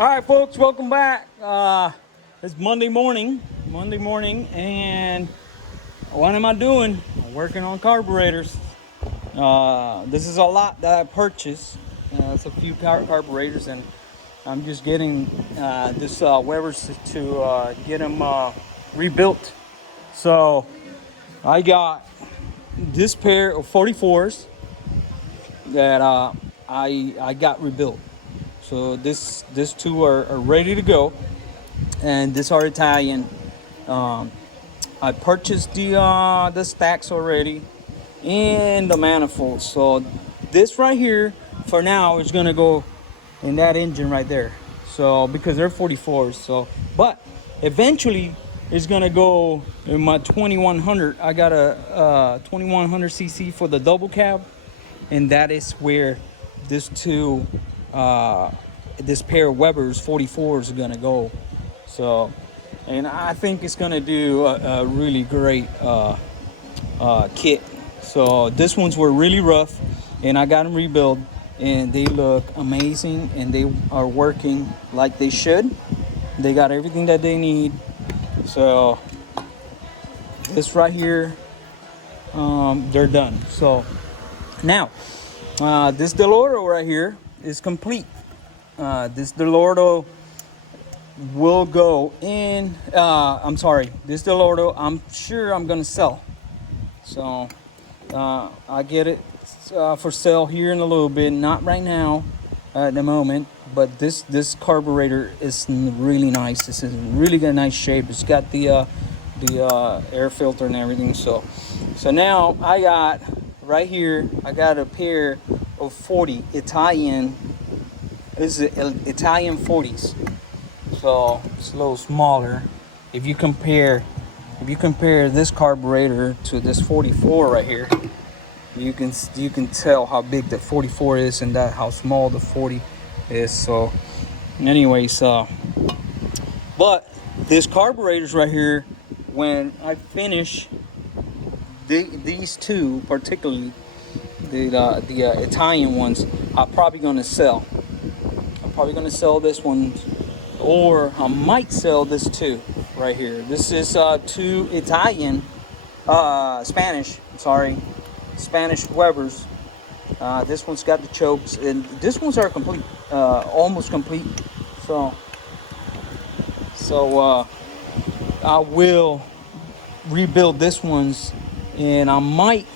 All right, folks, welcome back. It's Monday morning, and what am I doing? I'm working on carburetors. This is a lot that I purchased. It's a few carburetors, and I'm just getting this Webers to get them rebuilt. So I got this pair of 44s that I got rebuilt. So these two are ready to go, and these are Italian. I purchased the stacks already and the manifolds. So this right here for now is gonna go in that engine right there. So because they're 44s. So but eventually it's gonna go in my 2100. I got a 2100 cc for the double cab, and that is where this two this pair of Webers 44s is gonna go. So, and I think it's gonna do a really great kit. So this ones were really rough, and I got them rebuilt, and they look amazing, and they are working like they should. They got everything that they need. So this right here, they're done. So now this Dellorto right here is complete. This Dellorto will go in. This Dellorto I'm sure I'm gonna sell. So I get it for sale here in a little bit, not right now at the moment, but this carburetor is really nice. This is really got nice shape. It's got the air filter and everything. So now I got right here, I got a pair of 40 Italian. This is Italian 40s. So it's a little smaller. If you compare this carburetor to this 44 right here, you can tell how big the 44 is and that how small the 40 is. So anyways, but this carburetors right here, when I finish these two particularly, the Italian ones, I'm probably gonna sell. I'm probably gonna sell this one, or I might sell this too right here. This is two Italian Spanish Webers. This one's got the chokes, and this ones are complete, almost complete. So I will rebuild this ones, and I might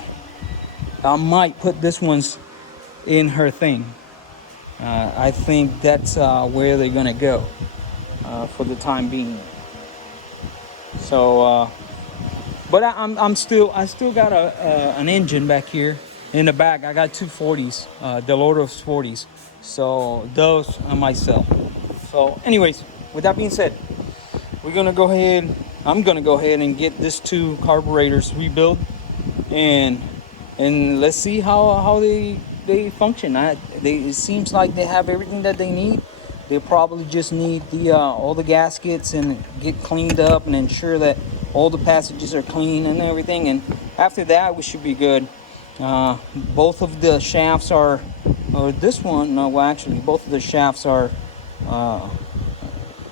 put this one's in her thing. I think that's where they're gonna go for the time being. So, but I still got an engine back here in the back. I got two 40s, Dellorto's 40s. So those I might sell. So, anyways, with that being said, I'm gonna go ahead and get these two carburetors rebuilt, and let's see how they function. It seems like they have everything that they need. They probably just need all the gaskets and get cleaned up and ensure that all the passages are clean and everything. And after that, we should be good. Both of the shafts are, or this one, no, well, actually, both of the shafts are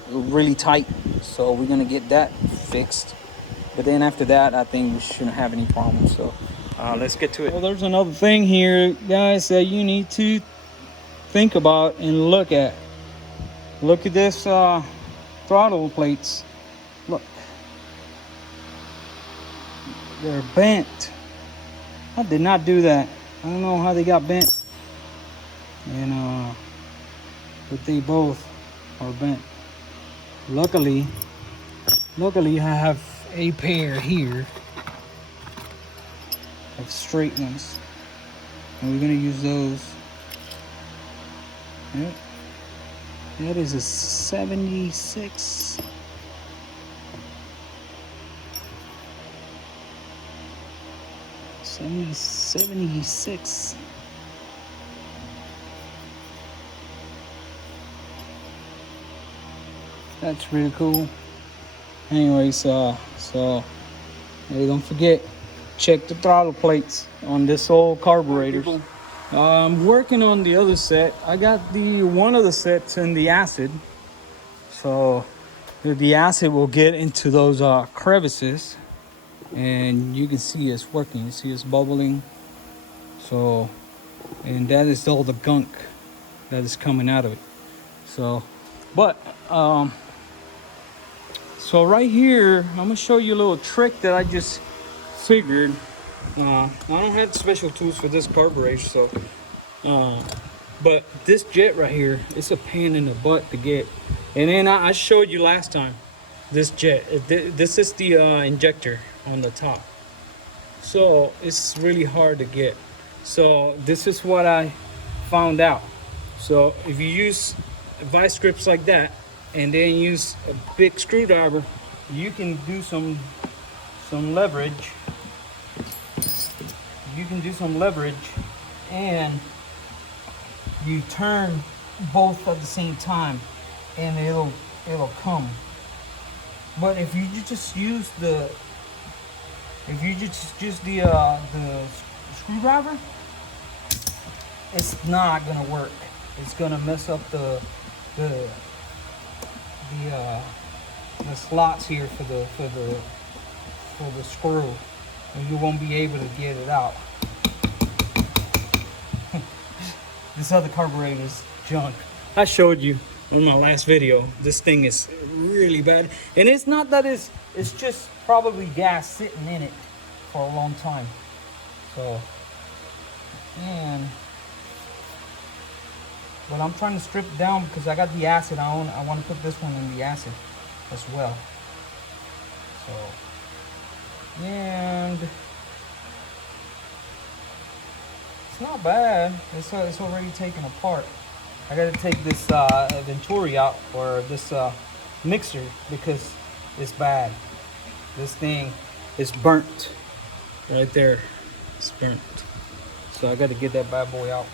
really tight. So we're gonna get that fixed. But then after that, I think we shouldn't have any problems. So let's get to it. Well, there's another thing here, guys, that you need to think about and look at. Look at this throttle plates. Look, they're bent. I did not do that. I don't know how they got bent, and but they both are bent. Luckily I have a pair here of straight ones, and we're gonna use those. Yep. That is a 76. That's really cool. Anyways, so hey, don't forget, check the throttle plates on this old carburetor. I'm working on the other set. I got one of the sets in the acid, So the acid will get into those crevices, and you can see it's working. You see it's bubbling. So, and that is all the gunk that is coming out of it. So, but so right here, I'm gonna show you a little trick that I just figured. I don't have special tools for this carburetor, so but this jet right here, it's a pain in the butt to get. And then I showed you last time this jet. This is the injector on the top, so it's really hard to get. So this is what I found out. So if you use vice grips like that and then use a big screwdriver, you can do some leverage. You can do some leverage, and you turn both at the same time, and it'll come. But if you just use the screwdriver, it's not gonna work. It's gonna mess up the slots here for the screw, and you won't be able to get it out. This other carburetor is junk. I showed you in my last video. This thing is really bad, and it's not that it's just probably gas sitting in it for a long time. So, and but I'm trying to strip it down because I got the acid. I want to put this one in the acid as well. So, and it's not bad. It's already taken apart. I got to take this Venturi out, or this mixer, because it's bad. This thing is burnt right there. It's burnt. So I got to get that bad boy out.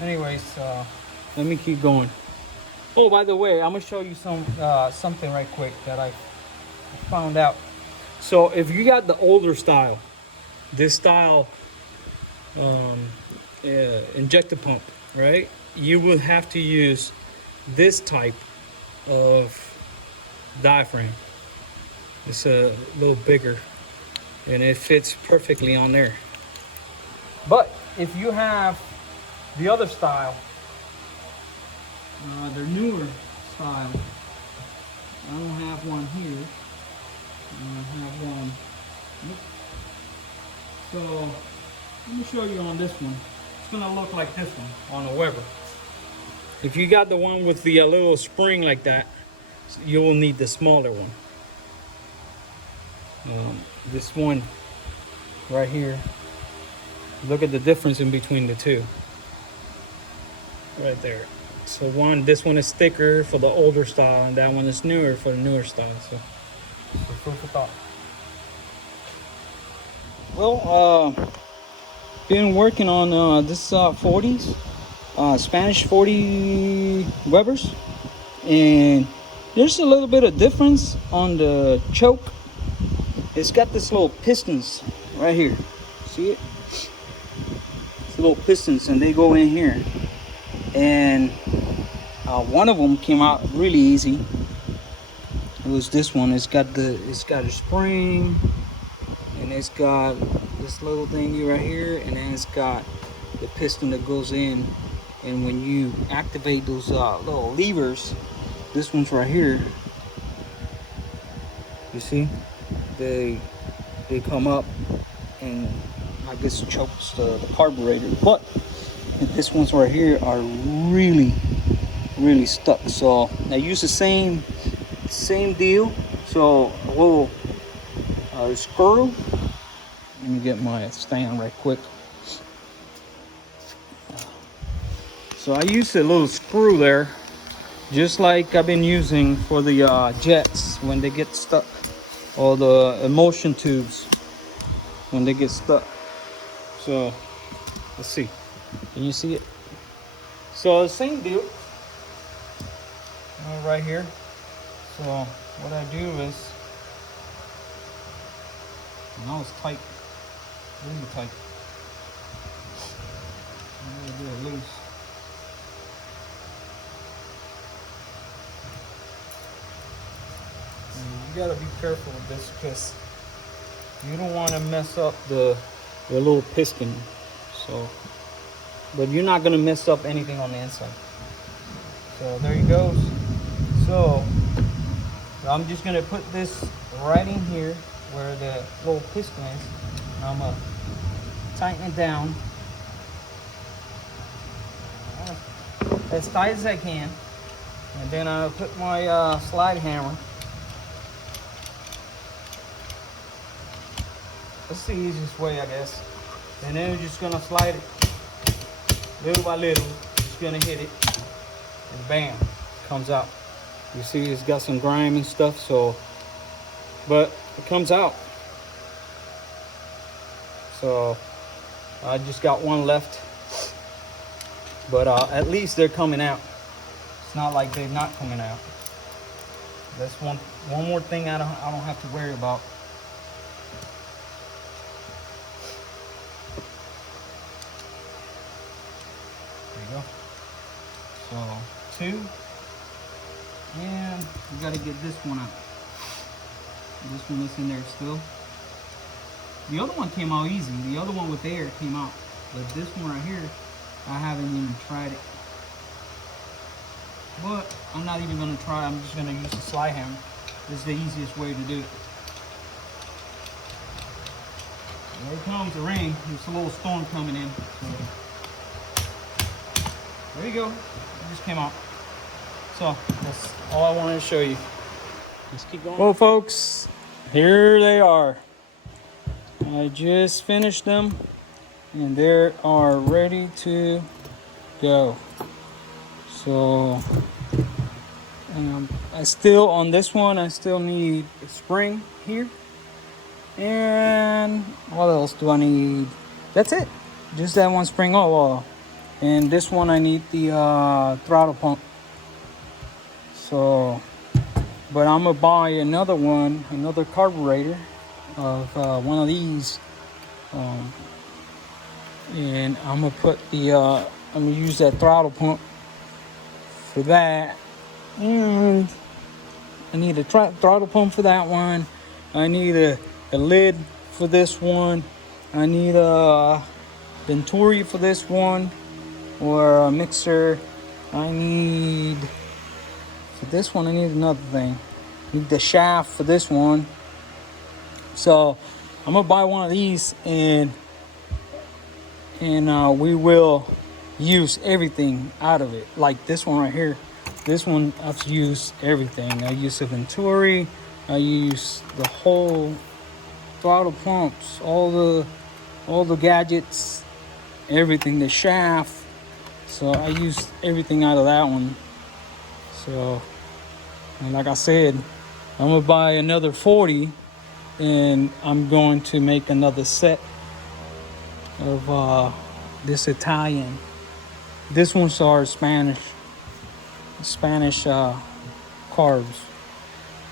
Anyways, let me keep going. Oh, by the way, I'm gonna show you something right quick that I found out. So if you got the older style, this style injector pump, right? You will have to use this type of diaphragm. It's a little bigger, and it fits perfectly on there. But if you have the other style, the newer style, I don't have one here. I have one. So let me show you on this one. It's gonna look like this one on a Weber. If you got the one with the little spring like that, you will need the smaller one. This one right here, look at the difference in between the two right there. So this one is thicker for the older style, and that one is newer for the newer style. So food for thought. Well, been working on this 40s, Spanish 40 Webers, and there's a little bit of difference on the choke. It's got this little pistons right here. See it? It's little pistons, and they go in here. And one of them came out really easy. It was this one. It's got a spring, and it's got this little thingy right here, and then it's got the piston that goes in. And when you activate those little levers, this one's right here. You see? They come up, and I guess chokes the carburetor. But this ones right here are really stuck. So I use the same deal. So a little screw. Let me get my stand right quick. So I used a little screw there, just like I've been using for the jets when they get stuck, or the emulsion tubes when they get stuck. So let's see. Can you see it? So the same deal right here. So what I do is, now it's tight, really tight. I'm gonna do it loose. gotta be careful with this because you don't want to mess up the little piston. So, but you're not gonna mess up anything on the inside. So there he goes. So I'm just gonna put this right in here where the little piston is. And I'm gonna tighten it down as tight as I can. And then I'll put my slide hammer. That's the easiest way, I guess. And then we're just gonna slide it little by little. Just gonna hit it, and bam, it comes out. You see, it's got some grime and stuff, so, but it comes out. So I just got one left, but at least they're coming out. It's not like they're not coming out. That's one more thing I don't have to worry about. There you go. So 2, and we got to get this one out. This one is in there still. The other one came out easy. The other one with air came out, but this one right here, I haven't even tried it. But I'm not even going to try. I'm just going to use the slide hammer. This is the easiest way to do it. Here comes the rain. There's a little storm coming in. So there you go. It just came out. So that's all I wanted to show you. Just keep going. Well, folks, here they are. I just finished them, and they are ready to go. So I still, on this one, I still need a spring here. And what else do I need? That's it. Just that one spring. Oh, well. And this one I need the throttle pump. So, but I'm gonna buy another one, another carburetor of one of these. And I'm gonna put the I'm gonna use that throttle pump for that. And I need a throttle pump for that one. I need a lid for this one. I need a Venturi for this one, or a mixer. I need, for this one, I need another thing. I need the shaft for this one. So I'm gonna buy one of these, and we will use everything out of it. Like this one right here. This one I've used everything. I use a Venturi. I use the whole throttle pumps, all the gadgets, everything, the shaft. So I used everything out of that one. So, and like I said, I'm gonna buy another 40, and I'm going to make another set of this Italian. This one's our Spanish carbs,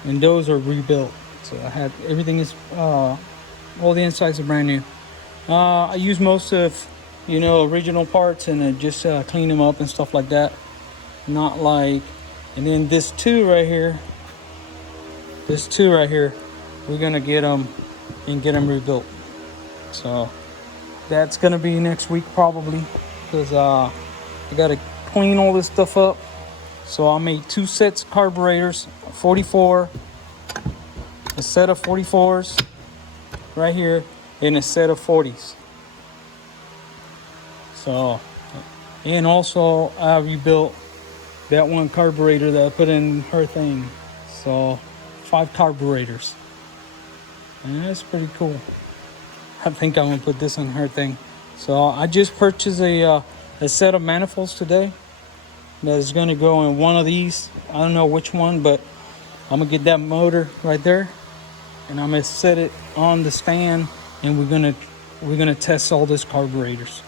and those are rebuilt. So I had everything is all the insides are brand new. I use most of original parts, and then just clean them up and stuff like that. Not like, and then this two right here, we're gonna get them and get them rebuilt. So that's gonna be next week probably, because I gotta clean all this stuff up. So I made 2 sets of carburetors, 44, a set of 44s right here, and a set of 40s. So, and also I rebuilt that one carburetor that I put in her thing. So 5 carburetors, and that's pretty cool. I think I'm gonna put this on her thing. So I just purchased a set of manifolds today that is gonna go in one of these. I don't know which one, but I'm gonna get that motor right there, and I'm gonna set it on the stand, and we're gonna test all these carburetors,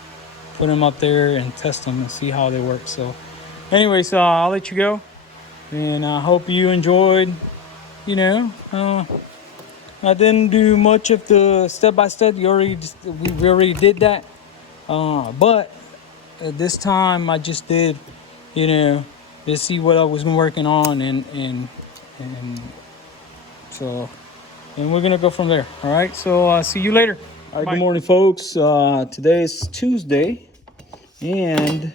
put them up there and test them and see how they work. So anyways, I'll let you go, and I hope you enjoyed. I didn't do much of the step-by-step. We already did that, but this time I just did to see what I was working on, and So, and we're gonna go from there. All right. So see you later. All right. Good morning, folks. Today is Tuesday, and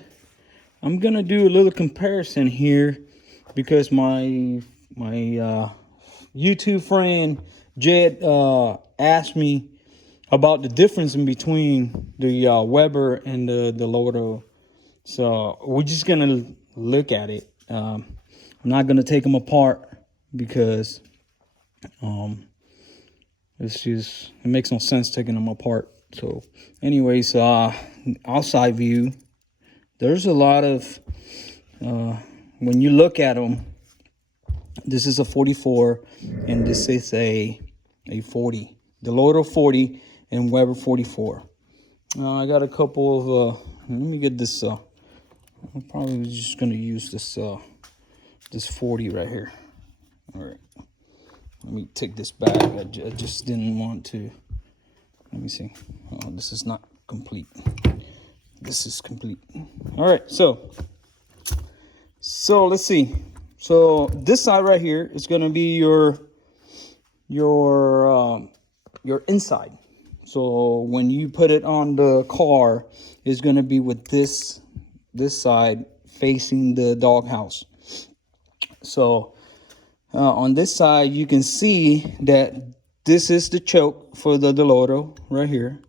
I'm gonna do a little comparison here because my YouTube friend Jed asked me about the difference in between the Weber and the Dellorto. So we're just gonna look at it. I'm not gonna take them apart because it makes no sense taking them apart. So anyways, outside view, there's a lot of when you look at them, this is a 44 and this is a 40, Dellorto 40 and Weber 44. I got a couple of let me get this I'm probably just gonna use this this 40 right here. All right, let me take this back. I just didn't want to. Let me see. Oh, this is not complete. This is complete. All right, so let's see. So this side right here is gonna be your inside. So when you put it on the car, it's gonna be with this side facing the doghouse. So on this side, you can see that this is the choke for the Dellorto right here,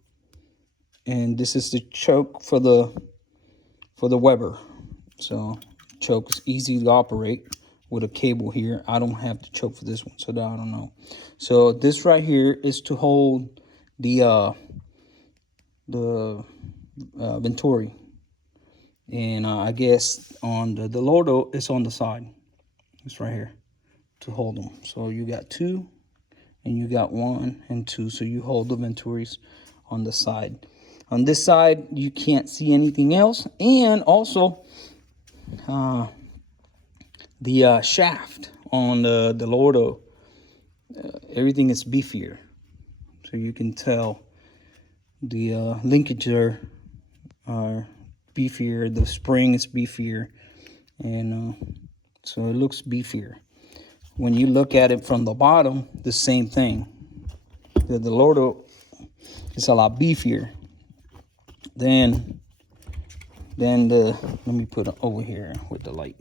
and this is the choke for the Weber. So choke is easy to operate with a cable here. I don't have the choke for this one, so I don't know. So this right here is to hold the Venturi, and I guess on the Dellorto it's on the side. It's right here to hold them. So you got 2 and you got 1 and 2, so you hold the Venturis on the side. On this side you can't see anything else, and also the shaft on the Dellorto, everything is beefier, so you can tell the linkages are beefier, the spring is beefier, and so it looks beefier. When you look at it from the bottom, the same thing. The Dellorto is a lot beefier. Then let me put it over here with the light.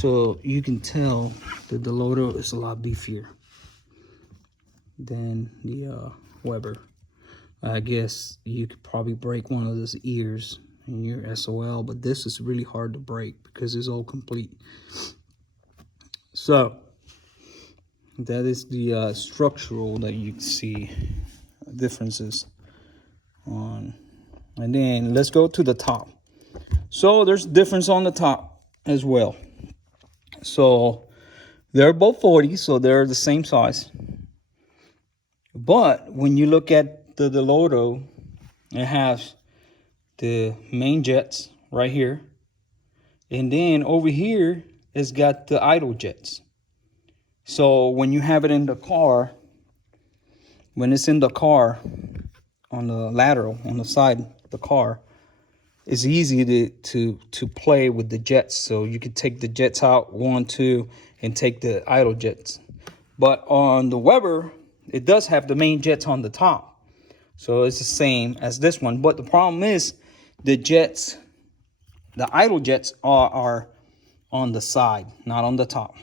So you can tell the Dellorto is a lot beefier than the Weber. I guess you could probably break one of those ears in your SOL, but this is really hard to break because it's all complete. So that is the structural that you can see differences on. And then let's go to the top. So there's difference on the top as well. So they're both 40, so they're the same size. But when you look at the Dellorto, it has the main jets right here, and then over here it's got the idle jets. So when you have it in the car, when it's in the car on the lateral, on the side of the car, it's easy to play with the jets. So you could take the jets out 1, 2, and take the idle jets. But on the Weber, it does have the main jets on the top, so it's the same as this one. But the problem is the jets, the idle jets are on the side, not on the top.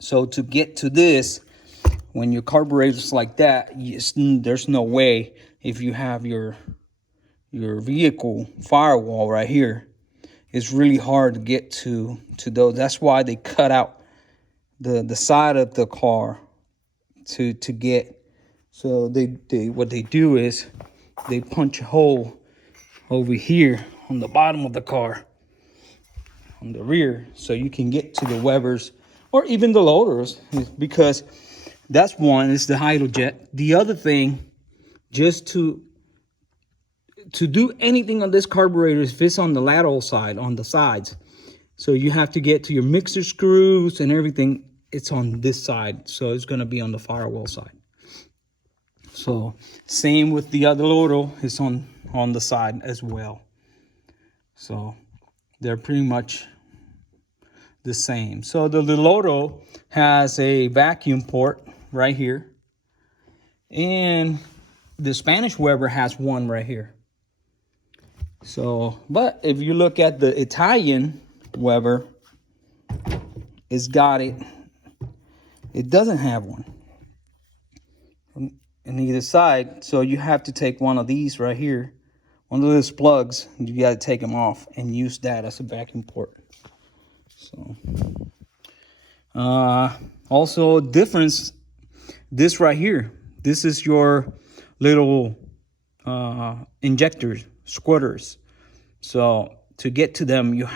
So to get to this, when your carburetor's like that, there's no way. If you have your vehicle firewall right here, it's really hard to get to those. That's why they cut out the side of the car to get. So what they do is they punch a hole over here on the bottom of the car, on the rear, so you can get to the Webers or even the Loaders, because that's one is the idle jet. The other thing, just to do anything on this carburetor, if it's on the lateral side, on the sides, so you have to get to your mixer screws and everything. It's on this side, so it's going to be on the firewall side. So same with the other Dellorto, it's on the side as well. So they're pretty much the same. So the Dellorto has a vacuum port right here. And the Spanish Weber has one right here. So, but if you look at the Italian Weber, it's got it. It doesn't have one on either side. So you have to take one of these right here, one of those plugs. You got to take them off and use that as a vacuum port. So, also difference, this right here, this is your little injectors, squirters. So to get to them, you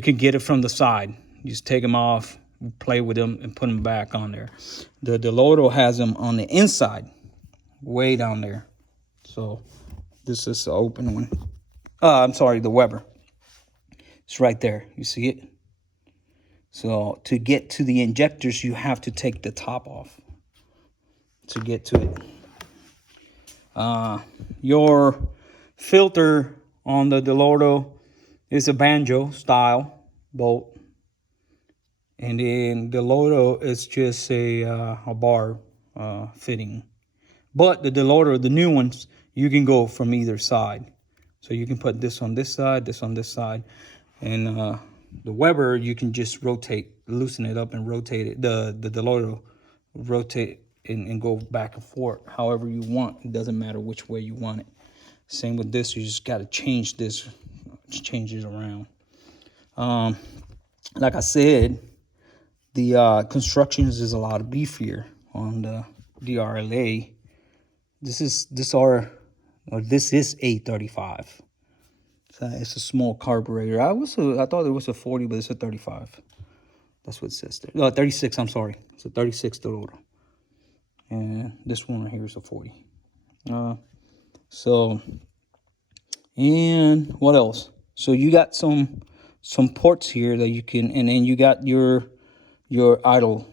can get it from the side. You just take them off, play with them, and put them back on there. The Dellorto has them on the inside, way down there. So this is the open one. I'm sorry, the Weber. It's right there. You see it? So to get to the injectors, you have to take the top off to get to it. Your filter on the Dellorto is a banjo style bolt. And then the Dellorto is just a bar fitting. But the Dellorto, the new ones, you can go from either side. So you can put this on this side, this on this side. And the Weber, you can just rotate, loosen it up and rotate it. The Dellorto, rotate and go back and forth however you want. It doesn't matter which way you want it. Same with this, you just got to change this, change it around. Like I said, the constructions is a lot beefier on the DRLA. This is A35. So it's a small carburetor. I thought it was a 40, but it's a 35. That's what it says there. No, 36. I'm sorry. It's a 36 Dellorto. And this one right here is a 40. So, and what else? So you got some ports here that you can, and then you got your idle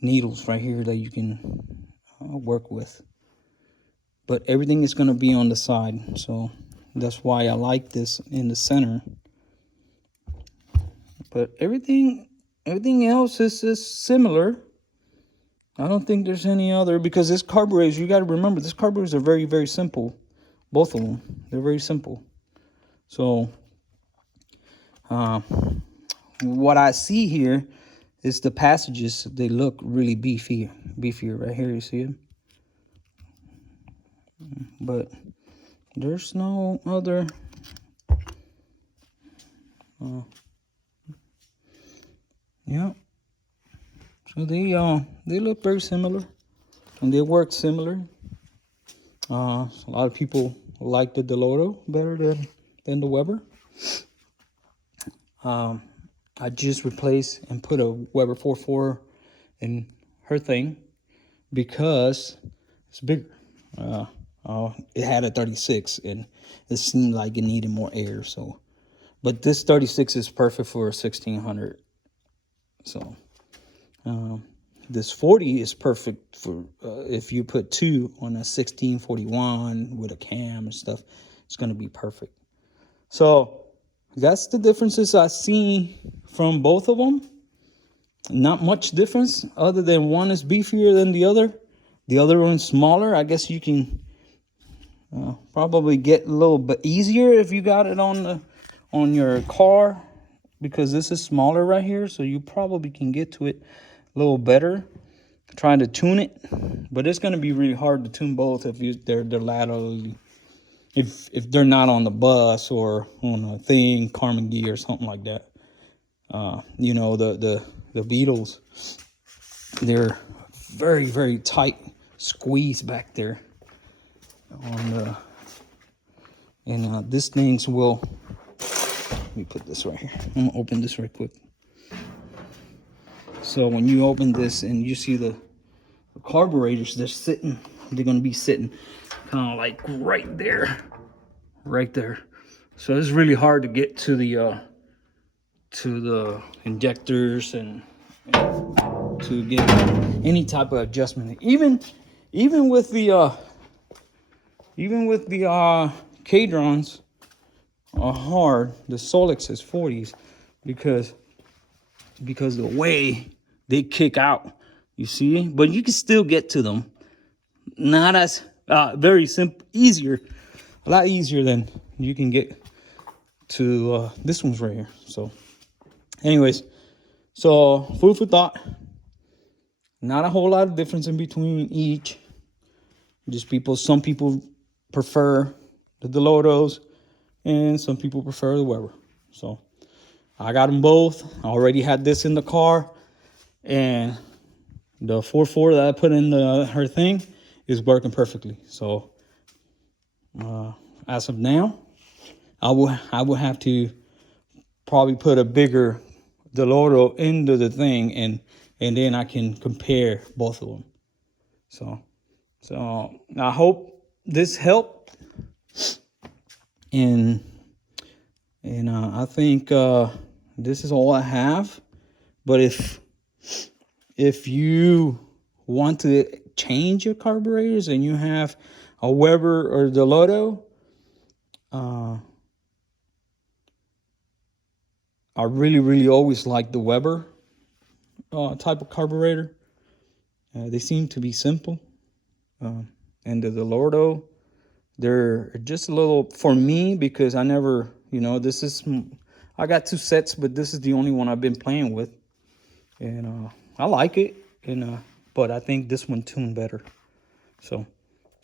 needles right here that you can work with. But everything is going to be on the side, so that's why I like this in the center. But everything else is similar. I don't think there's any other, because this carburetors, you got to remember, this carburetors are very, very simple. Both of them, they're very simple. So what I see here is the passages. They look really beefier right here. You see them? But there's no other. Yeah. So they look very similar, and they work similar. A lot of people like the Dellorto better than the Weber. I just replaced and put a Weber 4.4 in her thing because it's bigger. It had a 36 and it seemed like it needed more air. So, but this 36 is perfect for a 1600. So, this 40 is perfect for if you put two on a 1641 with a cam and stuff. It's going to be perfect. So that's the differences I see from both of them. Not much difference other than one is beefier than the other. The other one's smaller. I guess you can probably get a little bit easier if you got it on your car, because this is smaller right here, so you probably can get to it a little better trying to tune it. But it's going to be really hard to tune both if they're laterally, if they're not on the bus or on a thing, Carnegie or something like that. You know, the Beetles, they're very, very tight squeeze back there on the, and this things will, let me put this right here. I'm gonna open this right quick. So when you open this and you see the carburetors, they're gonna be sitting kind of like right there. So it's really hard to get to the injectors and to get any type of adjustment. Even with the K-Drons are hard. The Solex's 40s, because the way they kick out. You see, but you can still get to them. Not as very simple, easier, a lot easier than you can get to this one's right here. So, anyways, so food for thought. Not a whole lot of difference in between each. Just some people prefer the Dellortos, and some people prefer the Weber. So I got them both. I already had this in the car, and the 4.4 that I put in her thing is working perfectly. So as of now, I will have to probably put a bigger Dellorto into the thing, and then I can compare both of them. So I hope this helped, and I think this is all I have. But if you want to change your carburetors and you have a Weber or Dellorto, I really always like the Weber type of carburetor. They seem to be simple. And the Dellorto, they're just a little, for me, because I never, I got 2 sets, but this is the only one I've been playing with. And I like it, but I think this one tuned better. So,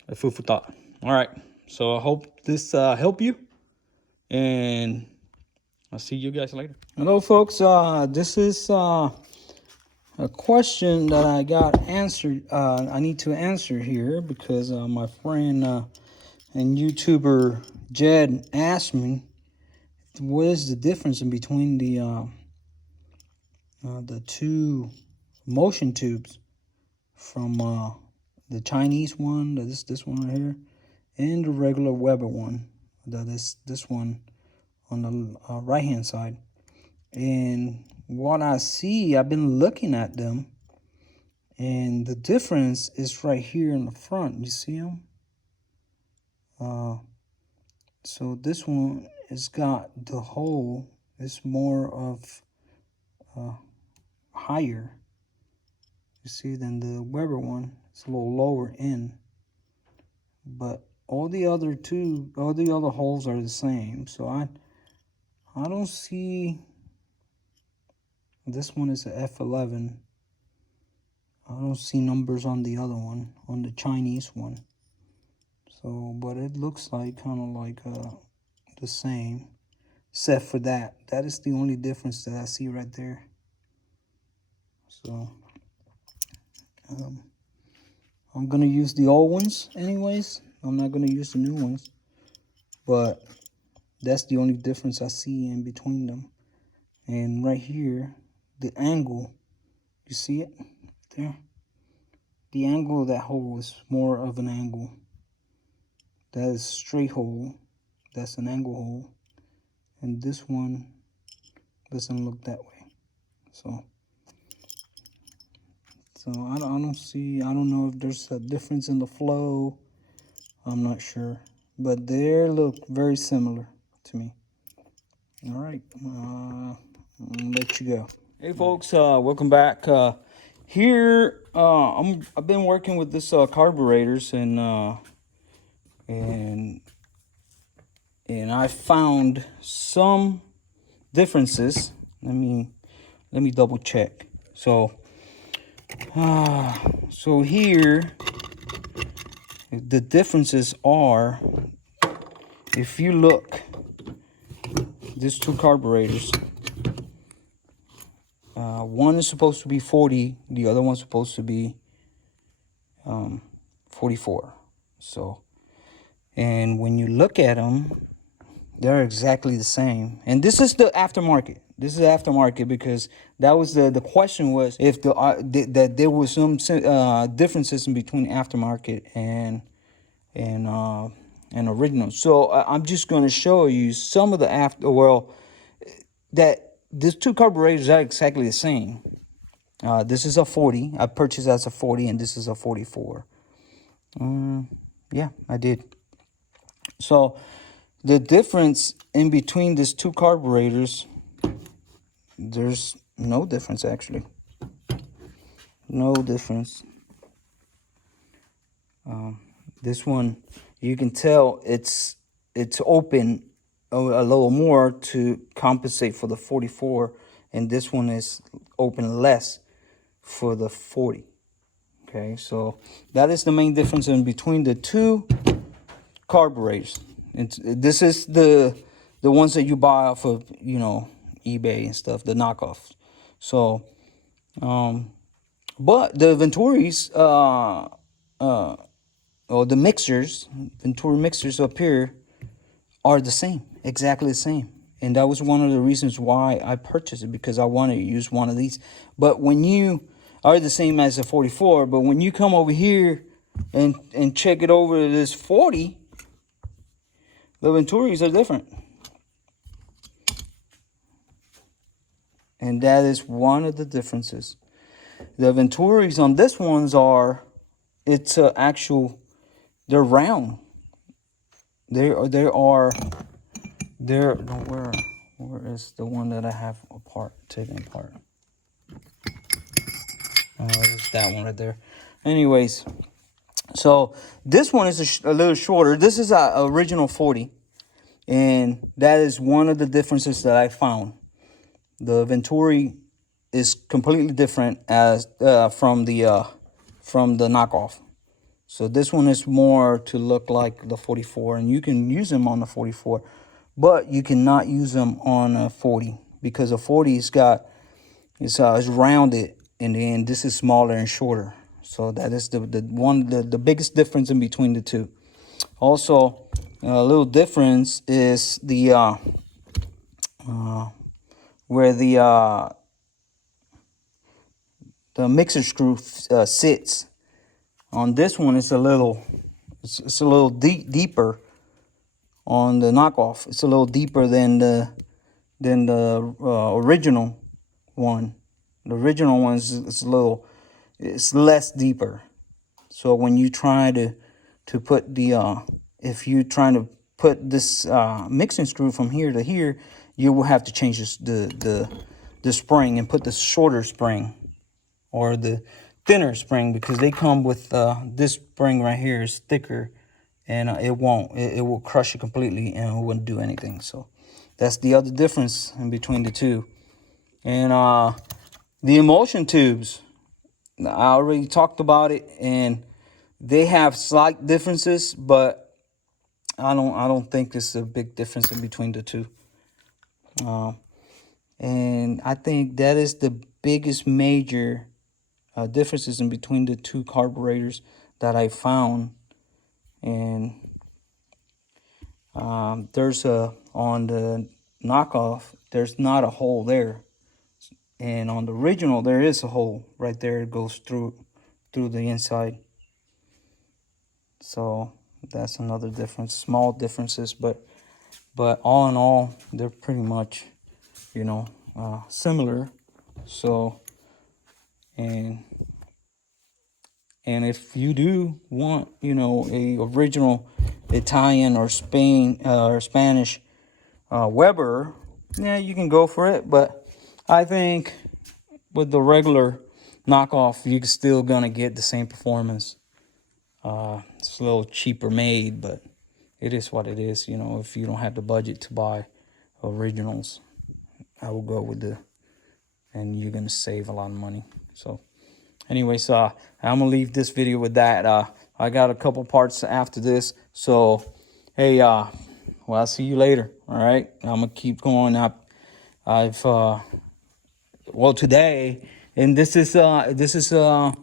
a food for thought. All right, so I hope this helped you, and I'll see you guys later. Hello, folks. This is a question that I got answered. I need to answer here because my friend and YouTuber Jed asked me, what is the difference in between the 2 motion tubes from the Chinese one, that is this one right here, and the regular Weber one, that is this one on the right hand side. And what I see, I've been looking at them, and the difference is right here in the front. You see them? So this one has got the hole, it's more of higher, you see, than the Weber one. It's a little lower in, but all the other holes are the same. So I don't see, this one is a F11. I don't see numbers on the other one, on the Chinese one. So, but it looks like kind of like the same, except for that. That is the only difference that I see right there. So, I'm gonna use the old ones anyways. I'm not gonna use the new ones, but that's the only difference I see in between them. And right here, the angle, you see it there? The angle of that hole is more of an angle. That is straight hole. That's an angle hole. And this one doesn't look that way. So I don't know if there's a difference in the flow. I'm not sure. But they look very similar to me. All right. I'll let you go. Hey folks, welcome back. Here I've been working with this carburetors, and I found some differences. Let me double check. So here the differences are, if you look, these 2 carburetors, one is supposed to be 40, the other one's supposed to be 44. So, and when you look at them, they're exactly the same. And this is the aftermarket. This is aftermarket, because that was the question was if that there was some differences in between aftermarket and original. So I'm just going to show you some of the that these 2 carburetors are exactly the same. This is a 40. I purchased as a 40, and this is a 44. Yeah, I did. So the difference in between these 2 carburetors, there's no difference actually. no difference. This one, you can tell it's open a little more to compensate for the 44, and this one is open less for the 40. Okay, so that is the main difference in between the two carburetors. This is the ones that you buy off of, you know, eBay and stuff, the knockoffs. So but the Venturis or the mixers, Venturi mixers up here are the same, exactly the same. And that was one of the reasons why I purchased it, because I wanted to use one of these. But when you are the same as a 44, but when you come over here and check it over to this 40, the Venturis are different. And that is one of the differences. The Venturis on this ones are, it's actual, they're round. Where is the one that I have taken apart? It's that one right there. Anyways, so this one is a little shorter. This is a original 40, and that is one of the differences that I found. The Venturi is completely different as from the knockoff. So this one is more to look like the 44, and you can use them on the 44, but you cannot use them on a 40, because a 40 is rounded, and then this is smaller and shorter. So that is the biggest difference in between the two. Also, a little difference is the where the mixer screw sits. On this one, it's a little deeper. On the knockoff, it's a little deeper than the original one. The original one is it's less deeper. So when you try to put the if you're trying to put this mixing screw from here to here, you will have to change the spring and put the shorter spring or the thinner spring, because they come with this spring right here is thicker, and it will crush it completely and it wouldn't do anything. So that's the other difference in between the two. And the emulsion tubes, I already talked about it, and they have slight differences, but I don't think there's a big difference in between the two. And I think that is the biggest major differences in between the two carburetors that I found. And there's on the knockoff, there's not a hole there, and on the original there is a hole right there. It goes through the inside. So that's another difference, small differences, but all in all, they're pretty much, you know, similar. So and if you do want, you know, a original Italian or Spanish Weber, yeah, you can go for it. But I think with the regular knockoff, you're still gonna get the same performance. It's a little cheaper made, but it is what it is. You know, if you don't have the budget to buy originals, I will go with and you're gonna save a lot of money. So anyways, I'm gonna leave this video with that. I got a couple parts after this, so hey, well, I'll see you later. All right, I'm gonna keep going up. Well, today, and this is a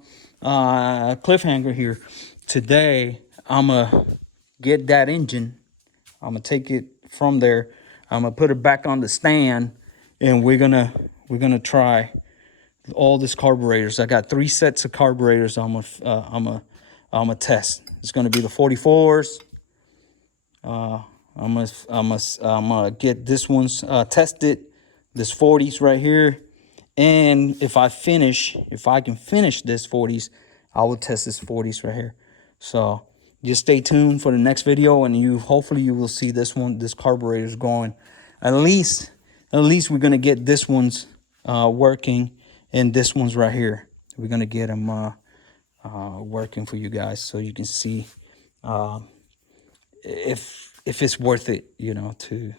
cliffhanger here. Today, I'm gonna get that engine. I'm gonna take it from there. I'm gonna put it back on the stand, and we're gonna try all these carburetors. I got 3 sets of carburetors. I'm gonna test. It's gonna be the 44s. I'm gonna get this one's tested. This 40s right here, and if I can finish this 40s, I will test this 40s right here. So just stay tuned for the next video, and hopefully you will see this carburetor's going. At least we're gonna get this one's working, and this one's right here. We're gonna get them working for you guys, so you can see if it's worth it, you know, to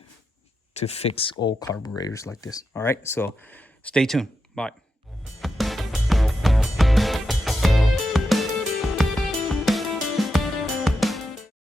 fix old carburetors like this. All right, so stay tuned. Bye.